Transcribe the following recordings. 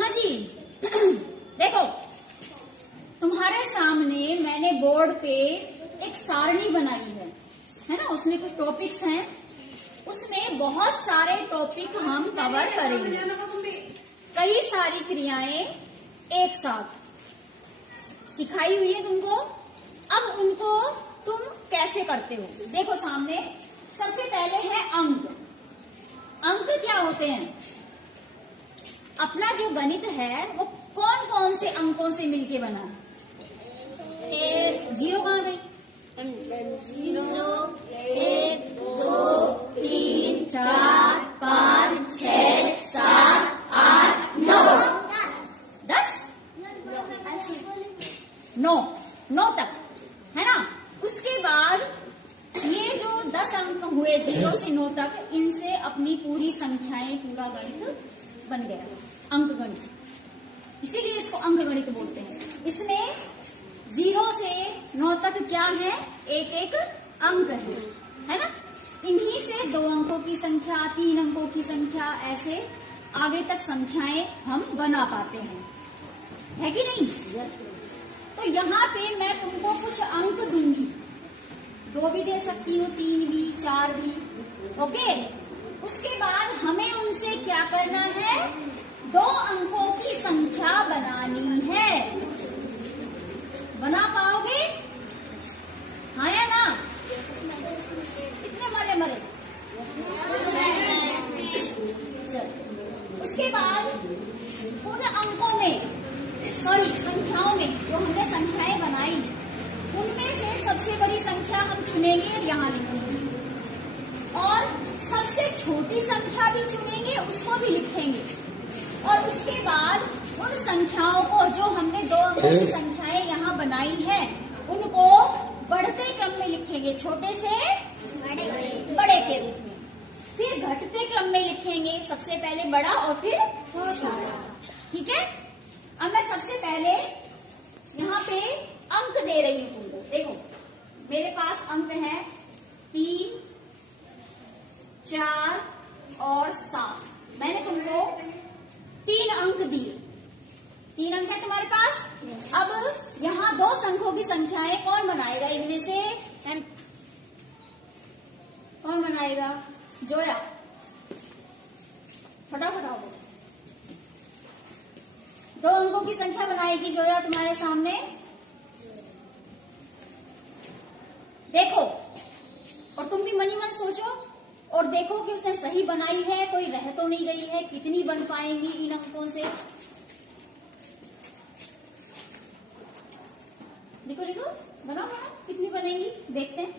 हाँ जी। देखो, तुम्हारे सामने मैंने बोर्ड पे एक सारणी बनाई है ना। उसमें कुछ टॉपिक्स हैं, उसमें बहुत सारे टॉपिक हम कवर करेंगे। कई सारी क्रियाएं एक साथ सिखाई हुई है तुमको। अब उनको तुम कैसे करते हो, देखो सामने। सबसे पहले है अंक। अंक क्या होते हैं? अपना जो गणित है वो कौन कौन से अंकों से मिलके बना? जीरो कहाँ गई? 0, 1, 2, 3, 4, 5, 6, 7, 8, 9, 10, 9 तक है ना। उसके बाद ये जो 10 अंक हुए 0 से 9 तक, इनसे अपनी पूरी संख्याएं, पूरा गणित बन गया, अंक गणित। इसीलिए इसको अंक गणित बोलते हैं। इसमें 0 से 9 तक क्या है? एक एक अंक है ना। इन्हीं से 2 अंकों की संख्या, 3 अंकों की संख्या, ऐसे आगे तक संख्याएं हम बना पाते हैं, है कि नहीं? तो यहाँ पे मैं तुमको कुछ अंक दूंगी, 2 भी दे सकती हूँ, 3 भी, 4 भी, ओके। उसके बाद हमें उनसे क्या करना है? 2 अंकों की संख्या बनानी है। बना पाओगे? हाँ या ना? कितने मरे? चलो, उसके बाद उन अंकों में, संख्याओं में, जो हमने संख्याएं बनाई, उनमें से सबसे बड़ी संख्या हम चुनेंगे और यहाँ लिखेंगे, और सबसे छोटी संख्या भी चुनेंगे, उसको भी लिखेंगे। और उसके बाद उन संख्याओं को, जो हमने 2 अंकों की संख्याएं यहाँ बनाई है, उनको बढ़ते क्रम में लिखेंगे, छोटे से बड़े के रूप में। फिर घटते क्रम में लिखेंगे, सबसे पहले बड़ा और फिर छोटा। ठीक है। अब मैं सबसे पहले यहाँ पे अंक दे रही हूँ तुमको। देखो, मेरे पास अंक है 3, 4 और 7। मैंने तुमको 3 अंक दिए। 3 अंक है तुम्हारे पास। अब यहाँ 2 अंकों की संख्याएं कौन बनाएगा? इनमें से कौन बनाएगा? जोया, फटाफट आओ। 2 अंकों की संख्या बनाएगी जोया तुम्हारे सामने। देखो, और तुम भी मनी मन सोचो और देखो कि उसने सही बनाई है, कोई रह तो नहीं गई है। कितनी बन पाएंगी इन अंकों से? लिखो, बनाओ, कितनी बनेंगी देखते हैं।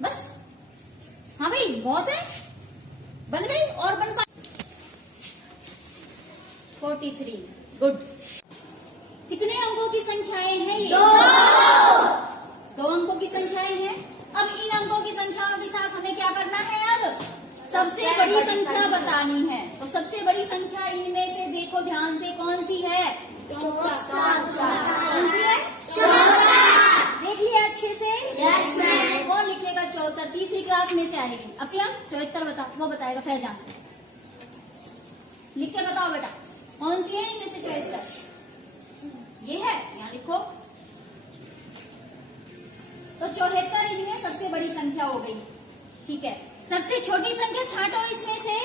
बस, हाँ भाई, बहुत है, बन गई। और बन पाए 43। गुड। कितने अंकों की संख्याएं हैं ये? 2 अंकों की संख्याएं हैं। अब इन अंकों की संख्याओं के साथ हमें क्या करना है? अब सबसे बड़ी संख्या बतानी है। तो सबसे बड़ी संख्या इनमें से देखो ध्यान से, कौन सी है? कौन सी है? देख लिया अच्छे से? Yes ma'am. कौन लिखेगा 74? तीसरी क्लास में से आएगी। अब क्या 74 बता, वो बताएगा फैजान। लिख के बताओ बेटा, कौन सी है इनमें से 74? ये है, यहाँ लिखो। तो 74 इनमें सबसे बड़ी संख्या हो गई। ठीक है। सबसे छोटी संख्या छांटो इसमें से।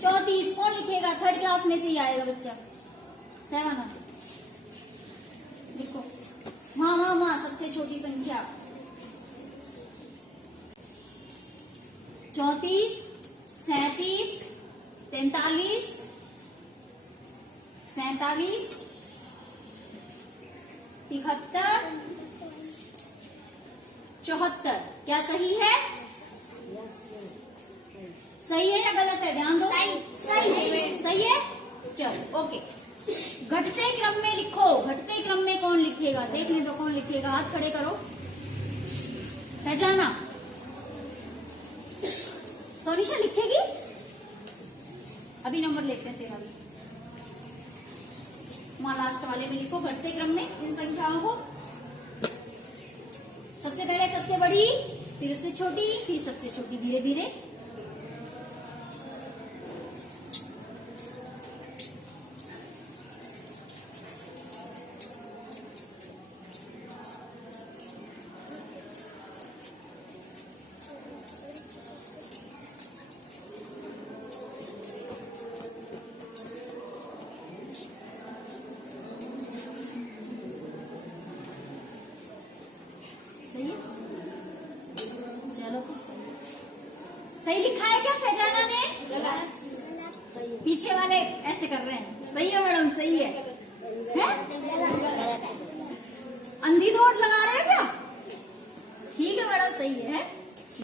34। कौन लिखेगा? 3rd क्लास में से ही आएगा बच्चा। 7 लिखो। माँ सबसे छोटी संख्या 34, 37, 43, 47, 73, 74। क्या सही है? सही है या गलत है? ध्यान दो। सही है। चलो, ओके। घटते क्रम में लिखो। घटते क्रम में कौन लिखेगा? देखने दो कौन लिखेगा। हाथ खड़े करो। पहचाना? सोनिशा लिखेगी? अभी नंबर लेते हैं तेरा भी। लास्ट वाले में लिखो घटते क्रम में इन संख्याओं को। सबसे पहले सबसे बड़ी, फिर उससे छोटी, फिर सबसे छोटी, धीरे धीरे। सही है, चलो तो सही लिखा है क्या फैजाना ने? पीछे वाले ऐसे कर रहे हैं। सही है मैडम, सही है, अंधी दौड़ लगा रहे हैं क्या? ठीक है मैडम, सही है।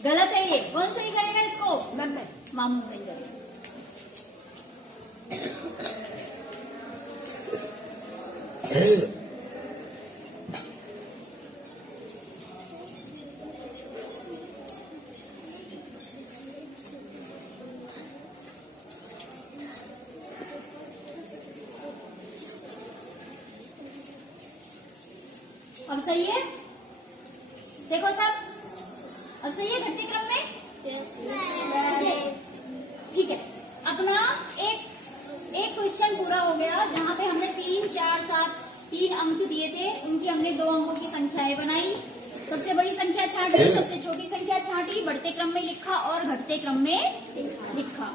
गलत है ये, कौन सही करेगा इसको? मामू सही करेगा। अब सही है, देखो सब, अब सही है घटते क्रम में। ठीक है, अपना एक क्वेश्चन पूरा हो गया, जहाँ पे हमने 3, 4, 7 3 अंक दिए थे, उनकी हमने 2 अंकों की संख्याएं बनाई। सबसे बड़ी संख्या छांटी, सबसे छोटी संख्या छांटी, बढ़ते क्रम में लिखा और घटते क्रम में लिखा।